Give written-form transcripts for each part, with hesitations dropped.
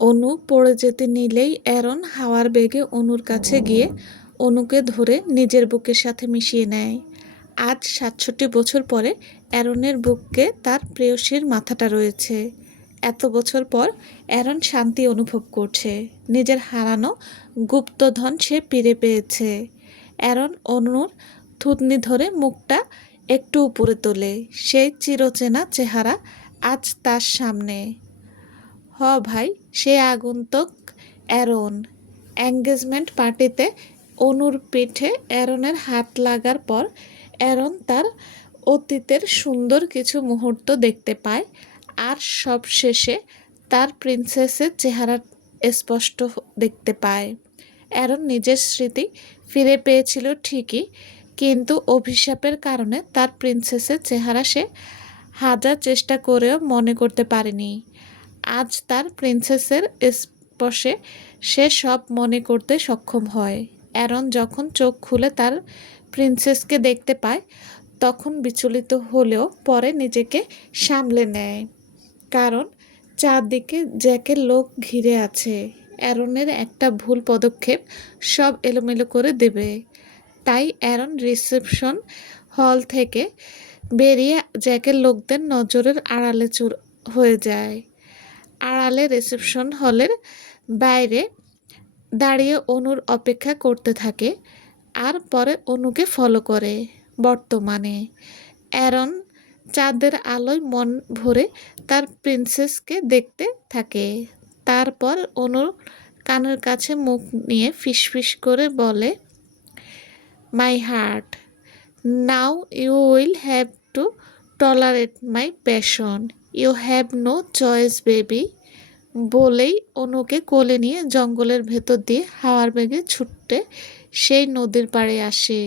অনু পড়ে যেতে নিলেই অ্যারন হাওয়ার বেগে অনুর কাছে গিয়ে অনুকে ধরে নিজের বুকের সাথে মিশিয়ে নেয়। আজ ৬৭ বছর পরে অ্যারনের বুকে তার প্রেয়সীর মাথাটা রয়েছে। এত বছর পর অ্যারন শান্তি অনুভব করছে। নিজের হারানো গুপ্তধন সে ফিরে পেয়েছে। অ্যারন অনুর থুতনি ধরে মুখটা একটু উপরে তোলে। সেই চিরচেনা চেহারা আজ তার সামনে। হ ভাই, সে আগন্তুক অ্যারন। এঙ্গেজমেন্ট পার্টিতে অনুর পিঠে অ্যারনের হাত লাগার পর অ্যারন তার অতীতের সুন্দর কিছু মুহূর্ত দেখতে পায়, আর সবশেষে তার প্রিন্সেসের চেহারা স্পষ্ট দেখতে পায়। অ্যারন নিজের স্মৃতি ফিরে পেয়েছিল ঠিকই, কিন্তু অভিশাপের কারণে তার প্রিন্সেসের চেহারা সে হাজার চেষ্টা করেও মনে করতে পারেনি। আজ তার প্রিন্সেসের স্পর্শে সে সব মনে করতে সক্ষম হয়। অ্যারন যখন চোখ খুলে তার প্রিন্সেসকে দেখতে পায়, তখন বিচলিত হলেও পরে নিজেকে সামলে নেয়। কারণ চারদিকে জ্যাকের লোক ঘিরে আছে। অ্যারনের একটা ভুল পদক্ষেপ সব এলোমেলো করে দেবে। তাই অ্যারন রিসেপশন হল থেকে বেরিয়ে জ্যাকের লোকদের নজরের আড়ালে হয়ে যায়। আড়ালে রিসেপশন হলের বাইরে দাঁড়িয়ে অনুর অপেক্ষা করতে থাকে, আর পরে অনুকে ফলো করে। বর্তমানে অ্যারন চাঁদের আলোয় মন ভরে তার প্রিন্সেসকে দেখতে থাকে। তারপর অনুর কানের কাছে মুখ নিয়ে ফিসফিস করে বলে, my heart, now you will have to tolerate my passion. You have no choice baby. বলেই অনুকে কোলে নিয়ে জঙ্গলের ভেতর দিয়ে হাওয়ার বেগে ছুটে সেই নদীর পাড়ে আসে।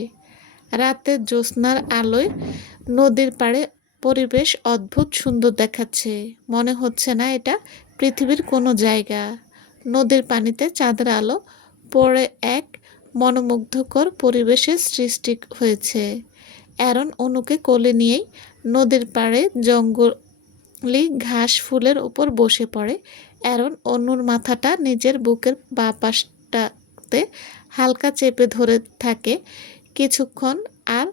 রাতের জ্যোৎস্নার আলোয় নদীর পাড়ে পরিবেশ অদ্ভুত সুন্দর দেখাচ্ছে। মনে হচ্ছে না এটা পৃথিবীর কোনো জায়গা। নদীর পানিতে চাঁদের আলো পড়ে এক মনোমুগ্ধকর পরিবেশের সৃষ্টি হয়েছে। অ্যারন অনুকে কোলে নিয়েই নদীর পাড়ে জঙ্গলি ঘাস ফুলের উপর বসে পড়ে। অ্যারন অনুর মাথাটা নিজের বুকের বাঁ পাশটাতে হালকা চেপে ধরে থাকে কিছুক্ষণ, আর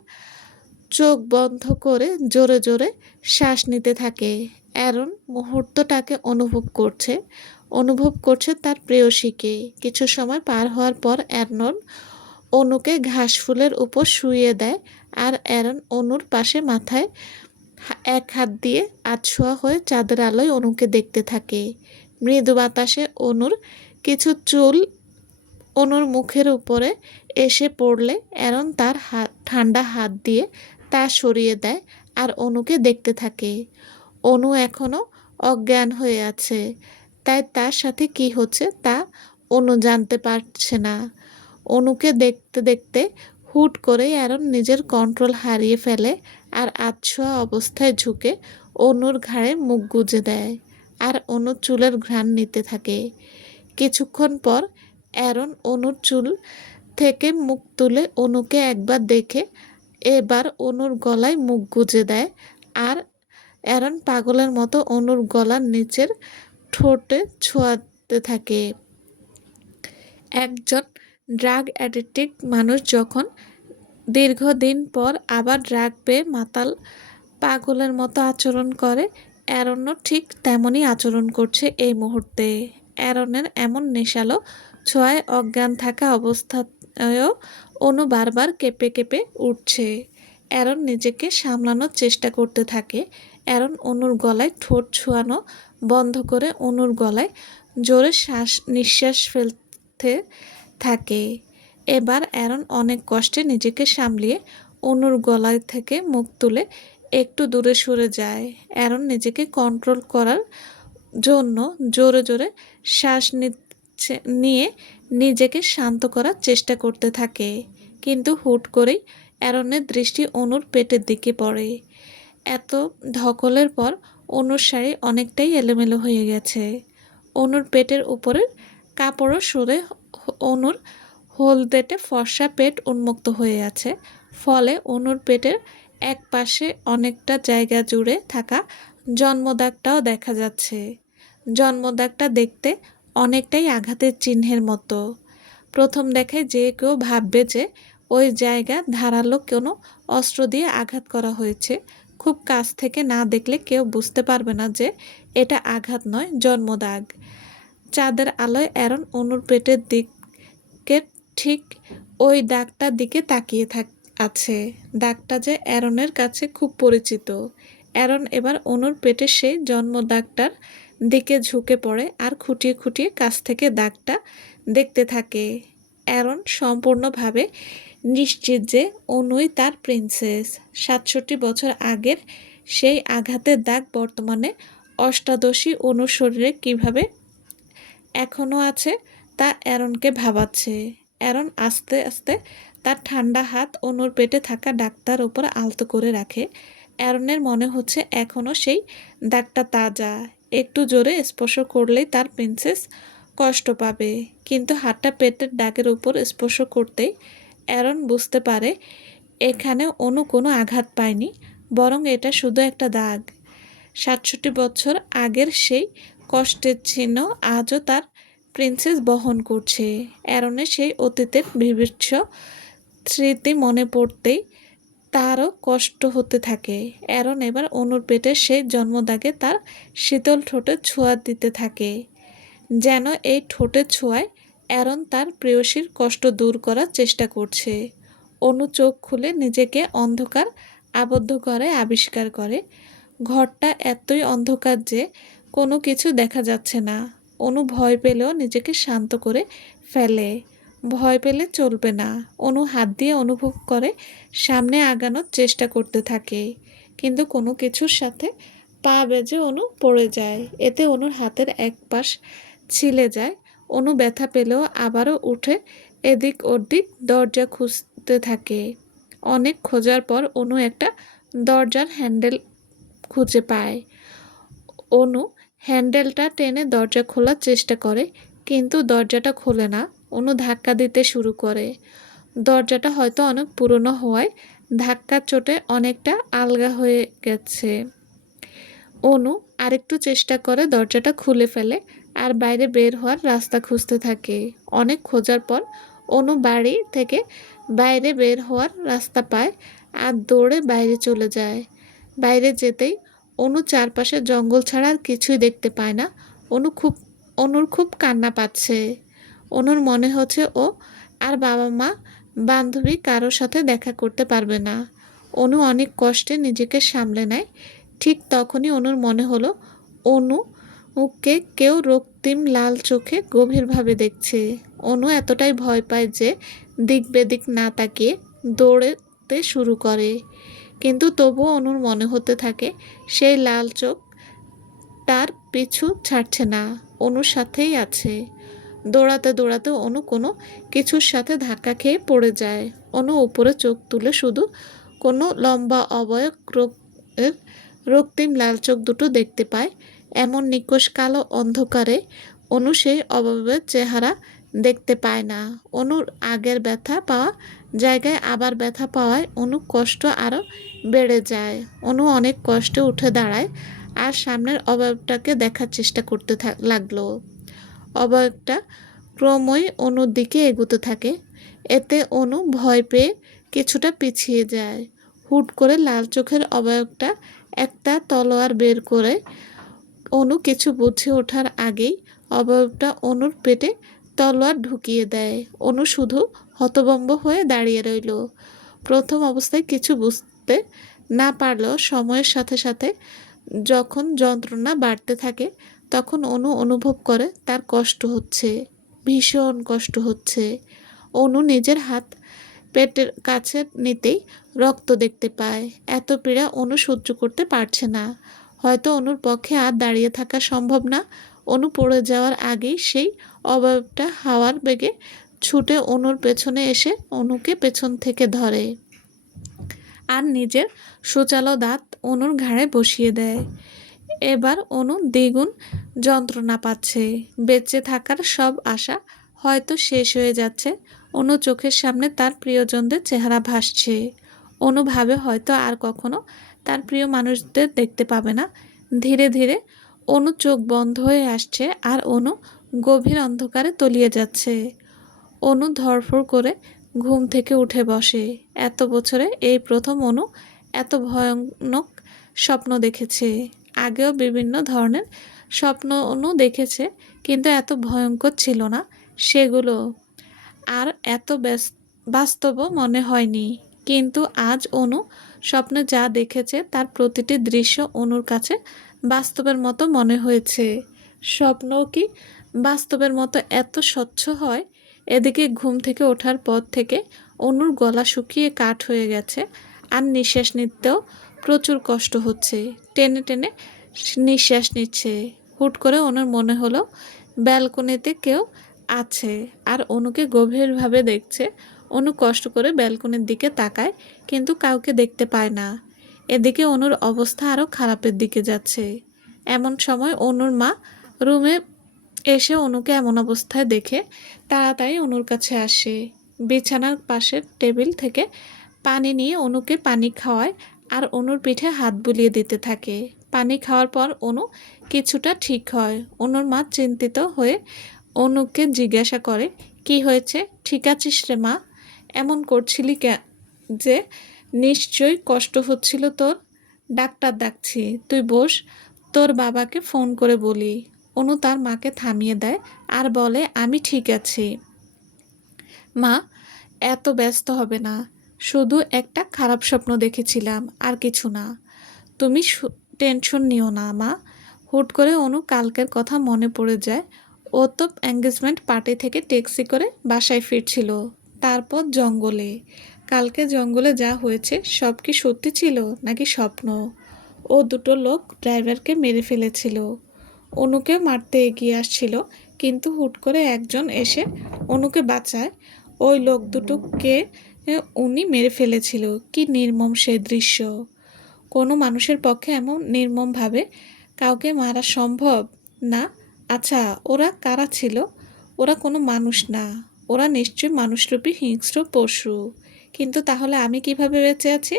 চোখ বন্ধ করে জোরে জোরে শ্বাস নিতে থাকে। অ্যারন মুহূর্তটাকে অনুভব করছে তার প্রেয়সীকে। কিছু সময় পার হওয়ার পর অ্যারন অনুকে ঘাস ফুলের উপর শুইয়ে দেয়, আর অ্যারন অনুর পাশে মাথায় এক হাত দিয়ে আধশোয়া হয়ে চাঁদের আলোয় অনুকে দেখতে থাকে। মৃদু বাতাসে অনুর কিছু চুল অনুর মুখের উপরে এসে পড়লে অ্যারন তার ঠান্ডা হাত দিয়ে তা সরিয়ে দেয়, আর অনুকে দেখতে থাকে। অনু এখনো অজ্ঞান হয়ে আছে, তাই তার সাথে কি হচ্ছে তা অনু জানতে পারছে না। অনুকে দেখতে দেখতে হুট করে অ্যারন নিজের কন্ট্রোল হারিয়ে ফেলে, আর আধশোয়া অবস্থায় ঝুঁকে অনুর ঘাড়ে মুখ গুজে দেয়, আর অনু চুলের ঘ্রাণ নিতে থাকে। কিছুক্ষণ পর অ্যারন অনুর চুল থেকে মুখ তুলে অনুকে একবার দেখে এবার অনুর গলায় মুখ গুজে দেয়, আর অ্যারন পাগলের মতো অনুর গলার নিচের ঠোঁটে ছোঁয়াতে থাকে। একজন ড্রাগ অ্যাডিক্টেড মানুষ যখন দীর্ঘদিন পর আবার ড্রাগ পেয়ে মাতাল পাগলের মতো আচরণ করে, অ্যারনও ঠিক তেমনই আচরণ করছে এই মুহূর্তে। অ্যারনের এমন নেশালো ছোঁয়ায় অজ্ঞান থাকা অবস্থায়ও অনু বারবার কেঁপে কেঁপে উঠছে। অ্যারন নিজেকে সামলানোর চেষ্টা করতে থাকে। অ্যারন অনুর গলায় ঠোঁট ছোঁয়ানো বন্ধ করে অনুর গলায় জোরে নিঃশ্বাস ফেলতে থাকে। এবার অ্যারন অনেক কষ্টে নিজেকে সামলিয়ে অনুর গলায় থেকে মুখ তুলে একটু দূরে সরে যায়। অ্যারন নিজেকে কন্ট্রোল করার জন্য জোরে জোরে শ্বাস নিয়ে নিজেকে শান্ত করার চেষ্টা করতে থাকে, কিন্তু হুট করেই অ্যারনের দৃষ্টি অনুর পেটের দিকে পড়ে। এত ধকলের পর অনুর শাড়ি অনেকটাই এলোমেলো হয়ে গেছে। অনুর পেটের উপরের কাপড়ও সরে অনুর হলদেটে ফর্সা পেট উন্মুক্ত হয়ে আছে। ফলে অনুর পেটের এক পাশে অনেকটা জায়গা জুড়ে থাকা জন্মদাগটাও দেখা যাচ্ছে। জন্মদাগটা দেখতে অনেকটাই আঘাতের চিহ্নের মতো। প্রথম দেখায় যে কেউ ভাববে যে ওই জায়গা ধারালো কোনো অস্ত্র দিয়ে আঘাত করা হয়েছে। খুব কাছ থেকে না দেখলে কেউ বুঝতে পারবে না যে এটা আঘাত নয়, জন্মদাগ। চাঁদের আলোয় অ্যারন অনুর পেটের দিকে ঠিক ওই দাগটার দিকে তাকিয়ে আছে। দাগটা যে অ্যারনের কাছে খুব পরিচিত। অ্যারন এবার অনুর পেটের সেই জন্মদাগটার দিকে ঝুঁকে পড়ে আর খুঁটিয়ে খুঁটিয়ে কাছ থেকে দাগটা দেখতে থাকে। অ্যারন সম্পূর্ণভাবে নিশ্চিত যে অনুই তার প্রিন্সেস। ৬৭ বছর আগের সেই আঘাতের দাগ বর্তমানে অষ্টাদশী অনুর শরীরে কীভাবে এখনও আছে তা অ্যারনকে ভাবাচ্ছে। অ্যারন আস্তে আস্তে তার ঠান্ডা হাত অনুর পেটে থাকা দাগটার ওপর আলতো করে রাখে। অ্যারনের মনে হচ্ছে এখনও সেই দাগটা তাজা। একটু জোরে স্পর্শ করলেই তার প্রিন্সেস কষ্ট পাবে। কিন্তু হাতটা পেটের দাগের উপর স্পর্শ করতেই অ্যারন বুঝতে পারে এখানে অনু কোনো আঘাত পায়নি, বরং এটা শুধু একটা দাগ। ৬৭ বছর আগের সেই কষ্টের চিহ্ন আজও তার প্রিন্সেস বহন করছে। অ্যারনের সেই অতীতের বিভৎস স্মৃতি মনে পড়তেই তারও কষ্ট হতে থাকে। অ্যারন এবার অনুর পেটের সেই জন্মদাগে তার শীতল ঠোঁটে ছোঁয়া দিতে থাকে, যেন এই ঠোঁটের ছোঁয়ায় অ্যারন তার প্রেয়সীর কষ্ট দূর করার চেষ্টা করছে। অনু চোখ খুলে নিজেকে অন্ধকার আবদ্ধ ঘরে আবিষ্কার করে। ঘরটা এতই অন্ধকার যে কোনো কিছু দেখা যাচ্ছে না। অনু ভয় পেলেও নিজেকে শান্ত করে ফেলে। ভয় পেলে চলবে না। অনু হাত দিয়ে অনুভব করে সামনে আগানোর চেষ্টা করতে থাকে, কিন্তু কোনো কিছুর সাথে পা বেজে অনু পড়ে যায়। এতে অনুর হাতের এক পাশ ছিলে যায়। অনু ব্যথা পেলেও আবারও উঠে এদিক ওদিক দরজা খুঁজতে থাকে। অনেক খোঁজার পর অনু একটা দরজার হ্যান্ডেল খুঁজে পায়। অনু হ্যান্ডেলটা টেনে দরজা খোলার চেষ্টা করে, কিন্তু দরজাটা খোলে না। অনু ধাক্কা দিতে শুরু করে। দরজাটা হয়তো অনেক পুরনো হওয়ায় ধাক্কার চোটে অনেকটা আলগা হয়ে গেছে। অনু আরেকটু চেষ্টা করে দরজাটা খুলে ফেলে আর বাইরে বের হওয়ার রাস্তা খুঁজতে থাকে। অনেক খোঁজার পর অনু বাড়ি থেকে বাইরে বের হওয়ার রাস্তা পায় আর দৌড়ে বাইরে চলে যায়। বাইরে যেতেই অনু চারপাশে জঙ্গল ছাড়া আর কিছুই দেখতে পায় না। অনুর খুব কান্না পাচ্ছে। অনুর মনে হচ্ছে ও আর বাবা মা বান্ধবী কারোর সাথে দেখা করতে পারবে না। অনু অনেক কষ্টে নিজেকে সামলে নেয়। ঠিক তখনই অনুর মনে হলো অনুকে কেউ রক্তিম লাল চোখে গভীরভাবে দেখছে। অনু এতটাই ভয় পায় যে দিক বেদিক না তাকিয়ে দৌড়তে শুরু করে। কিন্তু তবুও অনুর মনে হতে থাকে সেই লাল চোখ তার পিছু ছাড়ছে না, অনুর সাথেই আছে। দৌড়াতে দৌড়াতে অনু কোনো কিছুর সাথে ধাক্কা খেয়ে পড়ে যায়। অনু উপরে চোখ তুলে শুধু কোনো লম্বা অবয়ব রক্তিম লাল চোখ দুটো দেখতে পায়। এমন নিকষ কালো অন্ধকারে অনু সেই অবয়বের চেহারা দেখতে পায় না। অনুর আগের ব্যথা পাওয়া জায়গায় আবার ব্যথা পাওয়ায় অনু কষ্ট আরও বেড়ে যায়। অনু অনেক কষ্টে উঠে দাঁড়ায় আর সামনের অবয়বটাকে দেখার চেষ্টা করতে লাগলো। অবয়বটা ক্রমই অনুর দিকে এগোতে থাকে। এতে অনু ভয় পেয়ে কিছুটা পিছিয়ে যায়। হুট করে লাল চোখের অবয়বটা একটা তলোয়ার বের করে অনু কিছু বুঝে ওঠার আগেই অবয়বটা অনুর পেটে তলোয়ার ঢুকিয়ে দেয়। অনু শুধু হতভম্ব হয়ে দাঁড়িয়ে রইল। প্রথম অবস্থায় কিছু বুঝতে না পারলেও সময়ের সাথে সাথে যখন যন্ত্রণা বাড়তে থাকে তখন অনু অনুভব করে তার কষ্ট হচ্ছে, ভীষণ কষ্ট হচ্ছে। অনু নিজের হাত পেটের কাছে নিতেই রক্ত দেখতে পায়। এত পীড়া অনু সহ্য করতে পারছে না। হয়তো অনুর পক্ষে আর দাঁড়িয়ে থাকা সম্ভব না। অনু পড়ে যাওয়ার আগেই সেই অবয়বটা হাওয়ার বেগে ছুটে অনুর পেছনে এসে অনুকে পেছন থেকে ধরে আর নিজের সূচালো দাঁত অনুর ঘাড়ে বসিয়ে দেয়। এবার অনু দ্বিগুণ যন্ত্রণা পাচ্ছে। বেঁচে থাকার সব আশা হয়তো শেষ হয়ে যাচ্ছে। অনু চোখের সামনে তার প্রিয়জনদের চেহারা ভাসছে। অনু ভাবে হয়তো আর কখনো তার প্রিয় মানুষদের দেখতে পাবে না। ধীরে ধীরে অনু চোখ বন্ধ হয়ে আসছে আর অনু গভীর অন্ধকারে তলিয়ে যাচ্ছে। অনু ধড়ফড় করে ঘুম থেকে উঠে বসে। এত বছরে এই প্রথম অনু এত ভয়ানক স্বপ্ন দেখেছে। আগেও বিভিন্ন ধরনের স্বপ্ন অনু দেখেছে, কিন্তু এত ভয়ঙ্কর ছিল না সেগুলো। আর এত বাস্তবও মনে হয়নি। কিন্তু আজ অনু স্বপ্নে যা দেখেছে তার প্রতিটি দৃশ্য অনুর কাছে বাস্তবের মতো মনে হয়েছে। স্বপ্নও কি বাস্তবের মতো এত স্বচ্ছ হয়? এদিকে ঘুম থেকে ওঠার পর থেকে অনুর গলা শুকিয়ে কাঠ হয়ে গেছে, আর নিঃশ্বাস নিতেও প্রচুর কষ্ট হচ্ছে। টেনে টেনে নিঃশ্বাস নিচ্ছে। হুট করে অনুর মনে হলো ব্যালকনিতে কেউ আছে আর অনুকে গভীরভাবে দেখছে। অনু কষ্ট করে ব্যালকনির দিকে তাকায়, কিন্তু কাউকে দেখতে পায় না। এদিকে অনুর অবস্থা আরও খারাপের দিকে যাচ্ছে। এমন সময় অনুর মা রুমে এসে অনুকে এমন অবস্থায় দেখে তাড়াতাড়ি অনুর কাছে আসে। বিছানার পাশের টেবিল থেকে পানি নিয়ে অনুকে পানি খাওয়ায় আর অনুর পিঠে হাত বুলিয়ে দিতে থাকে। পানি খাওয়ার পর অনু কিছুটা ঠিক হয়। অনুর মা চিন্তিত হয়ে অনুকে জিজ্ঞাসা করে, কি হয়েছে, ঠিক আছিস রে মা? এমন করছিলি যে? নিশ্চয়ই কষ্ট হচ্ছিল তোর। ডাক্তার ডাকছি, তুই বস, তোর বাবাকে ফোন করে বলি। অনু তার মাকে থামিয়ে দেয় আর বলে, আমি ঠিক আছি মা, এত ব্যস্ত হবে না, শুধু একটা খারাপ স্বপ্ন দেখেছিলাম, আর কিছু না। তুমি টেনশন নিও না মা। হুট করে অনু কালকের কথা মনে পড়ে যায়। ও তো এঙ্গেজমেন্ট পার্টি থেকে ট্যাক্সি করে বাসায় ফিরছিল, তারপর জঙ্গলে। কালকে জঙ্গলে যা হয়েছে সব কি সত্যি ছিল নাকি স্বপ্ন? ও দুটো লোক ড্রাইভারকে মেরে ফেলেছিল, অনুকে মারতে এগিয়ে আসছিল, কিন্তু হুট করে একজন এসে অনুকে বাঁচায়। ওই লোক দুটোকে উনি মেরে ফেলেছিল। কি নির্মম সে দৃশ্য! কোনো মানুষের পক্ষে এমন নির্মমভাবে কাউকে মারা সম্ভব না। আচ্ছা, ওরা কারা ছিল? ওরা কোনো মানুষ না, ওরা নিশ্চয়ই মানুষরূপী হিংস্র পশু। কিন্তু তাহলে আমি কিভাবে বেঁচে আছি?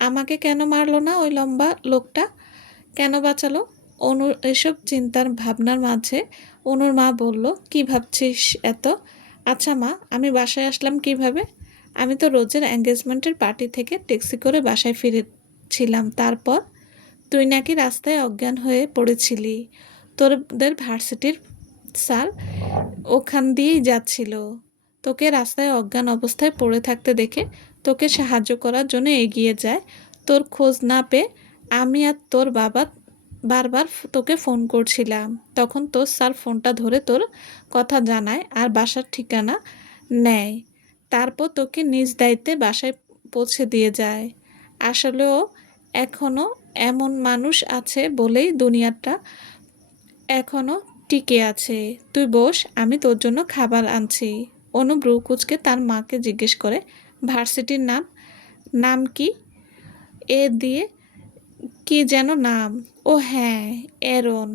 আমাকে কেন মারলো না ওই লম্বা লোকটা? কেন বাঁচালো? অনুর এসব চিন্তার ভাবনার মাঝে অনুর মা বলল, কি ভাবছিস এত? আচ্ছা মা, আমি বাসায় আসলাম কিভাবে? আমি তো রোজের এঙ্গেজমেন্টের পার্টি থেকে ট্যাক্সি করে বাসায় ফিরেছিলাম। তারপর তুই নাকি রাস্তায় অজ্ঞান হয়ে পড়েছিলি। তোদের ভার্সিটির স্যার ওখান দিয়েই যাচ্ছিল, তোকে রাস্তায় অজ্ঞান অবস্থায় পড়ে থাকতে দেখে তোকে সাহায্য করার জন্য এগিয়ে যায়। তোর খোঁজ না পেয়ে আমি আর তোর বাবা বারবার তোকে ফোন করছিলাম। তখন তোর স্যার ফোনটা ধরে তোর কথা জানায় আর বাসার ঠিকানা নেয়। তারপর তোকে নিজ দায়িত্বে বাসায় পৌঁছে দিয়ে যায়। আসলেও এখনও এমন মানুষ আছে বলেই দুনিয়াটা এখনও টিকে আছে। তুই বস, আমি তোর জন্য খাবার আনছি। অনু ব্রু কুচকে তার মাকে জিজ্ঞেস করে, ভার্সিটির নাম? নাম কি? এ দিয়ে কি যেন নাম। ও হ্যাঁ, এরন।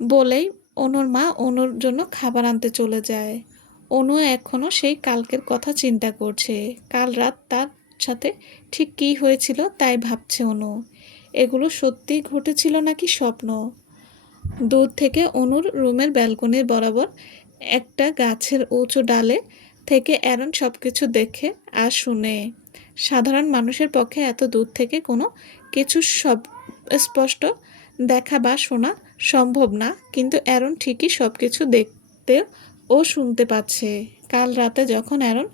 বলেই অনুর মা অনুর জন্য খাবার আনতে চলে যায়। অনু এখনও সেই কালকের কথা চিন্তা করছে। কাল রাত তার সাথে ঠিক কী হয়েছিল তাই ভাবছে অনু। এগুলো সত্যিই ঘটেছিল নাকি স্বপ্ন? দূর থেকে অনুর রুমের ব্যালকনির বরাবর একটা গাছের উঁচু ডালে থেকে অ্যারন সব কিছু দেখে আর শুনে। সাধারণ মানুষের পক্ষে এত দূর থেকে কোনো কিছু সব স্পষ্ট দেখা বা শোনা সম্ভব না, কিন্তু অ্যারন ঠিকই সব কিছু দেখতে ও শুনতে পাচ্ছে। কাল রাতে যখন অ্যারন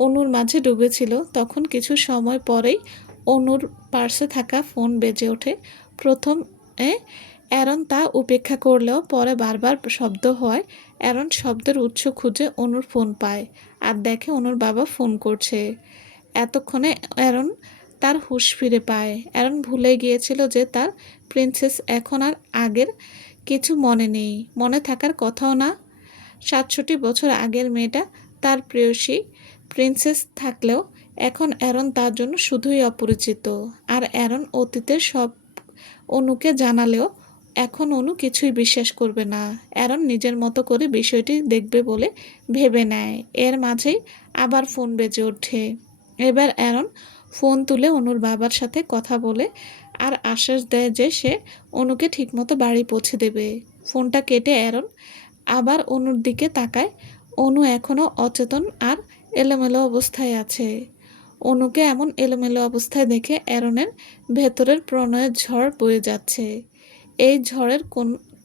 অনুর মাঝে ডুবেছিল, তখন কিছু সময় পরেই অনুর পার্সে থাকা ফোন বেজে ওঠে। প্রথমে অ্যারন তা উপেক্ষা করলেও পরে বারবার শব্দ হয়। অ্যারন শব্দের উৎস খুঁজে অনুর ফোন পায় আর দেখে অনুর বাবা ফোন করছে। এতক্ষণে অ্যারন তার হুঁশ ফিরে পায়। অ্যারন ভুলে গিয়েছিল যে তার প্রিন্সেস এখন আর আগের কিছু মনে নেই, মনে থাকার কথাও না। ৬৭ বছর আগের মেয়েটা তার প্রেয়সী প্রিন্সেস থাকলেও এখন অ্যারন তার জন্য শুধুই অপরিচিত। আর অ্যারন অতীতের সব অনুকে জানালেও এখন অনু কিছুই বিশ্বাস করবে না। অ্যারন নিজের মতো করে বিষয়টি দেখবে বলে ভেবে নেয়। এর মাঝেই আবার ফোন বেজে ওঠে। এবার অ্যারন ফোন তুলে অনুর বাবার সাথে কথা বলে আর আশ্বাস দেয় যে সে অনুকে ঠিকমতো বাড়ি পৌঁছে দেবে। ফোনটা কেটে অ্যারন আবার অনুর দিকে তাকায়। অনু এখনো অচেতন আর এলোমেলো অবস্থায় আছে। অনুকে এমন এলোমেলো অবস্থায় দেখে অ্যারনের ভেতরের প্রণয়ের ঝড় বয়ে যাচ্ছে। এই ঝড়ের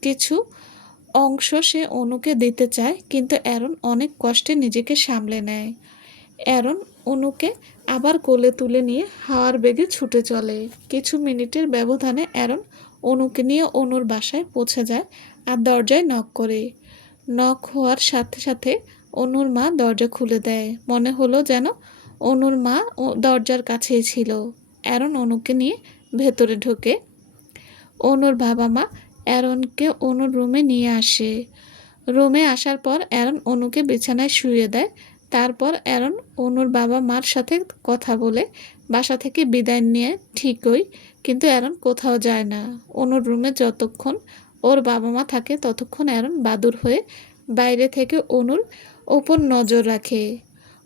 কিছু অংশ সে অনুকে দিতে চায়, কিন্তু অ্যারন অনেক কষ্টে নিজেকে সামলে নেয়। অ্যারন অনুকে আবার কোলে তুলে নিয়ে হাওয়ার বেগে ছুটে চলে। কিছু মিনিটের ব্যবধানে অ্যারন অনুকে নিয়ে অনুর বাসায় পৌঁছে যায় আর দরজায় নক করে। নক হওয়ার সাথে সাথে অনুর মা দরজা খুলে দেয়। মনে হলো যেন অনুর মা দরজার কাছেই ছিল। অ্যারন অনুকে নিয়ে ভেতরে ঢোকে। অনুর বাবা মা অ্যারনকে অনুর রুমে নিয়ে আসে। রুমে আসার পর অ্যারন অনুকে বিছানায় শুইয়ে দেয়। তারপর অ্যারন অনুর বাবা মার সাথে কথা বলে বাসা থেকে বিদায় নিয়ে ঠিকই, কিন্তু অ্যারন কোথাও যায় না। অনুর রুমে যতক্ষণ ওর বাবা মা থাকে ততক্ষণ অ্যারন বাদুর হয়ে বাইরে থেকে অনুর ওপর নজর রাখে।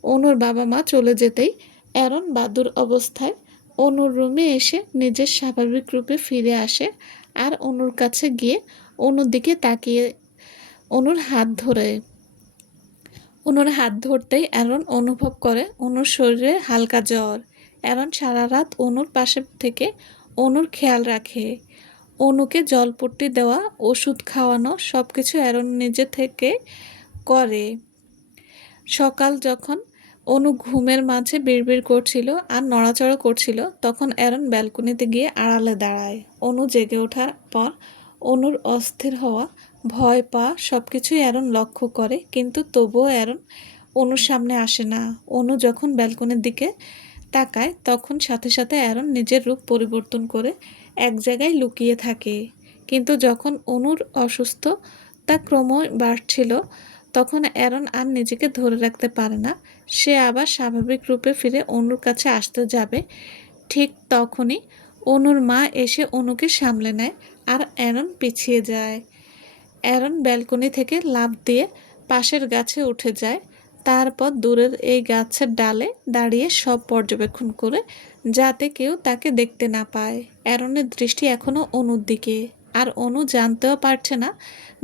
অনুর বাবা মা চলে যেতেই অ্যারন বাদুর অবস্থায় অনুর রুমে এসে নিজের স্বাভাবিক রূপে ফিরে আসে আর অনুর কাছে গিয়ে অনুর দিকে তাকিয়ে অনুর হাত ধরে। অনুর হাত ধরতেই অ্যারন অনুভব করে অনুর শরীরে হালকা জ্বর। অ্যারন সারা রাত অনুর পাশে থেকে অনুর খেয়াল রাখে। অনুকে জলপট্টি দেওয়া, ওষুধ খাওয়ানো সবকিছু অ্যারন নিজে থেকে করে। সকাল যখন অনু ঘুমের মাঝে বিড়বিড় করছিল আর নড়াচড়া করছিল, তখন অ্যারন ব্যালকনিতে গিয়ে আড়ালে দাঁড়ায়। অনু জেগে ওঠার পর অনুর অস্থির হওয়া, ভয় পাওয়া সবকিছুই অ্যারন লক্ষ্য করে, কিন্তু তবুও অ্যারন অনুর সামনে আসে না। অনু যখন ব্যালকনির দিকে তাকায় তখন সাথে সাথে অ্যারন নিজের রূপ পরিবর্তন করে এক জায়গায় লুকিয়ে থাকে। কিন্তু যখন অনুর অসুস্থতা ক্রমশ বাড়ছিল তখন অ্যারন আর নিজেকে ধরে রাখতে পারে না। সে আবার স্বাভাবিক রূপে ফিরে অনুর কাছে আসতে যাবে, ঠিক তখনই অনুর মা এসে অনুকে সামলে নেয় আর অ্যারন পিছিয়ে যায়। অ্যারন ব্যালকনি থেকে লাফ দিয়ে পাশের গাছে উঠে যায়। তারপর দূরের এই গাছের ডালে দাঁড়িয়ে সব পর্যবেক্ষণ করে, যাতে কেউ তাকে দেখতে না পায়। অ্যারনের দৃষ্টি এখনও অনুর দিকে, আর অনু জানতেও পারছে না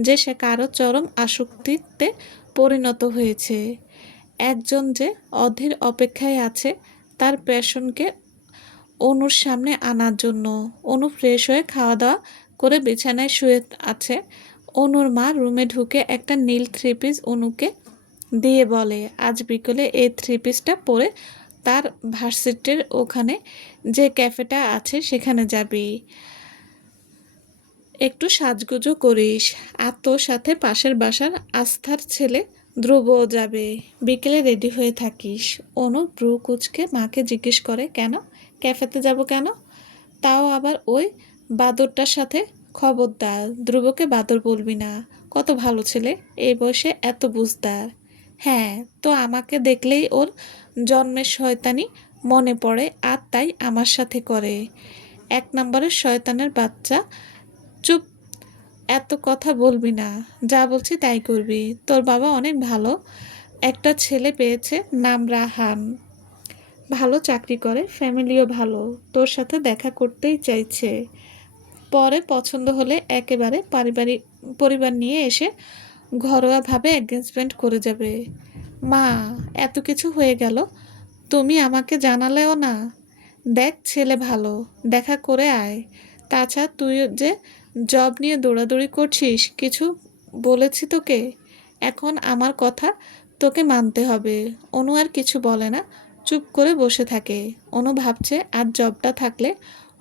যে সে কারো চরম আসক্তিতে পরিণত হয়েছে। একজন যে অধীর অপেক্ষায় আছে তার প্যাশনকে অনুর সামনে আনার জন্য। অনু ফ্রেশ হয়ে খাওয়া দাওয়া করে বিছানায় শুয়ে আছে। অনুর মা রুমে ঢুকে একটা নীল থ্রি পিস অনুকে দিয়ে বলে, আজ বিকেলে এই থ্রি পিসটা পরে তার ভার্সিটির ওখানে যে ক্যাফেটা আছে সেখানে যাবি, একটু সাজগুজো করিস, আর তোর সাথে পাশের বাসার আস্থার ছেলে ধ্রুবও যাবে। বিকেলে রেডি হয়ে থাকিস। অনু ব্রু কুচকে মাকে জিজ্ঞেস করে, কেন ক্যাফেতে যাব কেন? তাও আবার ওই বাদরটার সাথে? খবরদার ধ্রুবকে বাদর বলবি না, কত ভালো ছেলে, এই বয়সে এত বুঝদার। হ্যাঁ, তো আমাকে দেখলেই ওর জন্মের শয়তানি মনে পড়ে আর তাই আমার সাথে করে। এক নম্বরের শয়তানের বাচ্চা। চুপ, এত কথা বলবি না, যা বলছি তাই করবি। তোর বাবা অনেক ভালো একটা ছেলে পেয়েছে, নাম রাহান। ভালো চাকরি করে, ফ্যামিলিও ভালো, তোর সাথে দেখা করতেই চাইছে। পরে পছন্দ হলে একেবারে পরিবার নিয়ে এসে ঘরোয়াভাবে এঙ্গেজমেন্ট করে যাবে। মা, এত কিছু হয়ে গেল, তুমি আমাকে জানালেও না। দেখ ছেলে ভালো, দেখা করে আয়। তাছাড়া তুই যে জব নিয়ে দৌড়াদৌড়ি করছিস, কিছু বলেছি তোকে? এখন আমার কথা তোকে মানতে হবে। অনু আর কিছু বলে না, চুপ করে বসে থাকে। অনু ভাবছে আজ জবটা থাকলে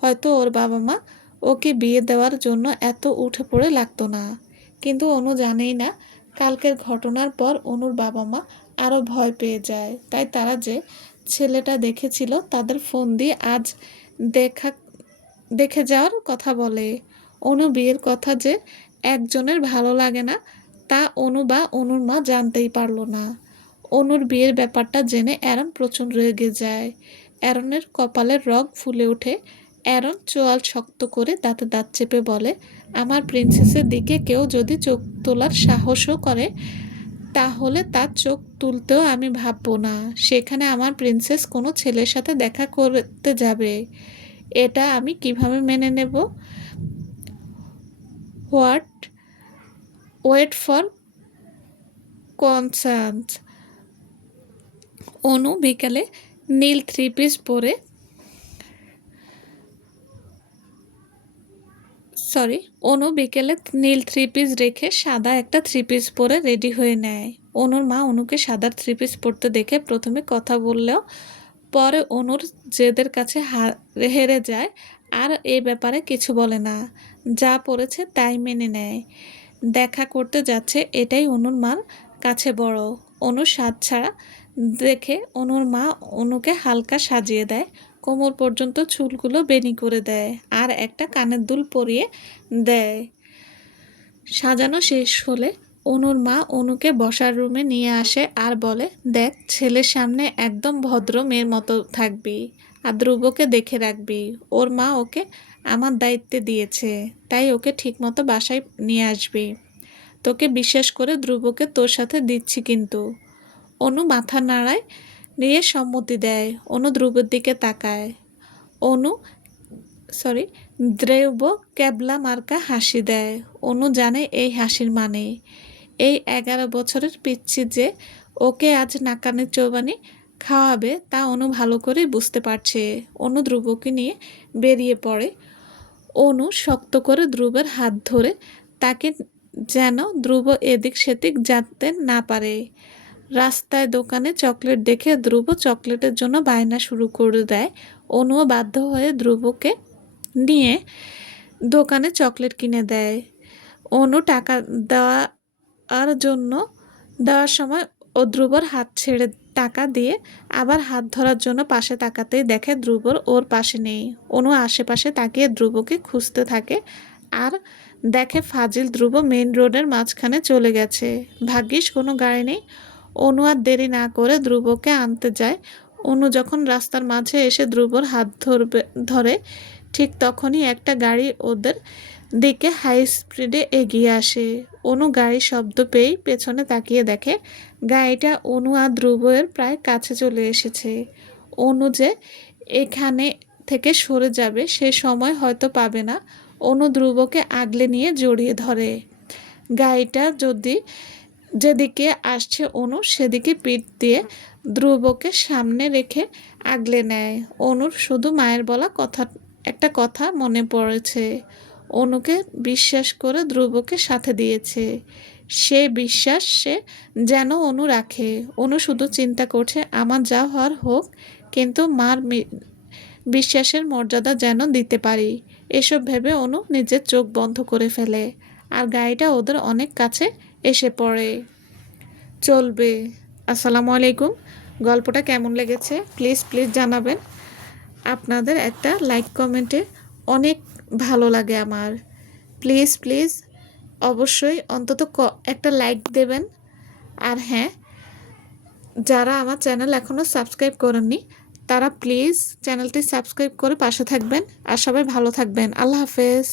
হয়তো ওর বাবা মা ওকে বিয়ে দেওয়ার জন্য এত উঠে পড়ে লাগতো না। কিন্তু অনু জানেই না কালকের ঘটনার পর অনুর বাবা মা আরও ভয় পেয়ে যায়। তাই তারা যে ছেলেটা দেখেছিল তাদের ফোন দিয়ে আজ দেখা দেখে যাওয়ার কথা বলে। অনু বিয়ের কথা যে একজনের ভালো লাগে না তা অনু বা অনুর মা জানতেই পারল না। অনুর বিয়ের ব্যাপারটা জেনে অ্যারন প্রচণ্ড রেগে যায়। অ্যারনের কপালের রগ ফুলে ওঠে। অ্যারন চোয়াল শক্ত করে দাঁতে দাঁত চেপে বলে, আমার প্রিন্সেসের দিকে কেউ যদি চোখ তোলার সাহসও করে তাহলে তার চোখ তুলতেও আমি ভাববো না। সেখানে আমার প্রিন্সেস কোনো ছেলের সাথে দেখা করতে যাবে, এটা আমি কিভাবে মেনে নেব? What wait for concerns. অনু বিকালে নীল থ্রি পিস পরে অনু বিকেলে নীল থ্রি পিস রেখে সাদা একটা থ্রি পিস পরে রেডি হয়ে নেয়। অনুর মা অনুকে সাদা থ্রি পিস পরতে দেখে প্রথমে কথা বললেও পরে অনুর জেদের কাছে হেরে যায় আর এই ব্যাপারে কিছু বলে না, যা পড়েছে তাই মেনে নেয়। দেখা করতে যাচ্ছে এটাই অনুর মার কাছে বড়। অনুর সাজ ছাড়া দেখে অনুর মা অনুকে হালকা সাজিয়ে দেয়, কোমর পর্যন্ত চুলগুলো বেনি করে দেয় আর একটা কানের দুল পরিয়ে দেয়। সাজানো শেষ হলে অনুর মা অনুকে বসার রুমে নিয়ে আসে আর বলে, দেখ ছেলের সামনে একদম ভদ্র মেয়ের মতো থাকবি আর ধ্রুবকে দেখে রাখবি। ওর মা ওকে আমার দায়িত্বে দিয়েছে, তাই ওকে ঠিকমতো বাসায় নিয়ে আসবি। তোকে বিশ্বাস করে ধ্রুবকে তোর সাথে দিচ্ছি কিন্তু। অনু মাথা নাড়ায়, নিয়ে সম্মতি দেয়। অনু ধ্রুবের দিকে তাকায়। অনু ধ্রুব ক্যাবলা মার্কা হাসি দেয়। অনু জানে এই হাসির মানে এই 11 বছরের পিচ্ছি যে ওকে আজ নাকানি চৌবানি খাওয়াবে তা অনু ভালো করে বুঝতে পারছে। অনু ধ্রুবকে নিয়ে বেরিয়ে পড়ে। অনু শক্ত করে ধ্রুবের হাত ধরে তাকে, যেন ধ্রুব এদিক সেদিক যেতে না পারে। রাস্তায় দোকানে চকলেট দেখে ধ্রুব চকলেটের জন্য বায়না শুরু করে দেয়। অনুও বাধ্য হয়ে ধ্রুবকে নিয়ে দোকানে চকলেট কিনে দেয়। অনু টাকা দেওয়ার সময় ও ধ্রুবর হাত ছেড়ে টাকা দিয়ে আবার হাত ধরার জন্য পাশে তাকাতেই দেখে ধ্রুবর ওর পাশে নেই। অনু আশেপাশে তাকিয়ে ধ্রুবকে খুঁজতে থাকে আর দেখে ফাজিল ধ্রুব মেইন রোডের মাঝখানে চলে গেছে। ভাগ্যিস কোনো গাড়ি নেই। অনু আর দেরি না করে ধ্রুবকে আনতে যায়। অনু যখন রাস্তার মাঝে এসে ধ্রুবর হাত ধরে ঠিক তখনই একটা গাড়ি ওদের দিকে হাই স্পিডে এগিয়ে আসে। অনু গাড়ির শব্দ পেয়েই পেছনে তাকিয়ে দেখে গাড়িটা অনু আর ধ্রুবের প্রায় কাছে চলে এসেছে। অনু যে এখানে থেকে সরে যাবে সে সময় হয়তো পাবে না। অনু ধ্রুবকে আগলে নিয়ে জড়িয়ে ধরে। গাড়িটা যেদিকে আসছে অনু সেদিকে পিঠ দিয়ে ধ্রুবকে সামনে রেখে আগলে নেয়। অনুর শুধু মায়ের বলা একটা কথা মনে পড়েছে। অনুকে বিশ্বাস করে ধ্রুবকে সাথে দিয়েছে, সে বিশ্বাস সে যেন অনু রাখে। অনু শুধু চিন্তা করছে আমার যা হওয়ার হোক, কিন্তু মার বিশ্বাসের মর্যাদা যেন দিতে পারি। এসব ভেবে অনু নিজের চোখ বন্ধ করে ফেলে আর গাড়িটা ওদের অনেক কাছে এসে পড়ে। চলবে। আসসালামু আলাইকুম। গল্পটা কেমন লেগেছে প্লিজ জানাবেন। আপনাদের একটা লাইক কমেন্টে অনেক ভালো লাগে আমার। প্লিজ অবশ্যই অন্তত একটা লাইক দেবেন। আর হ্যাঁ, যারা আমার চ্যানেল এখনও সাবস্ক্রাইব করেননি তারা প্লিজ চ্যানেলটি সাবস্ক্রাইব করে পাশে থাকবেন। আর সবাই ভালো থাকবেন। আল্লাহ হাফেজ।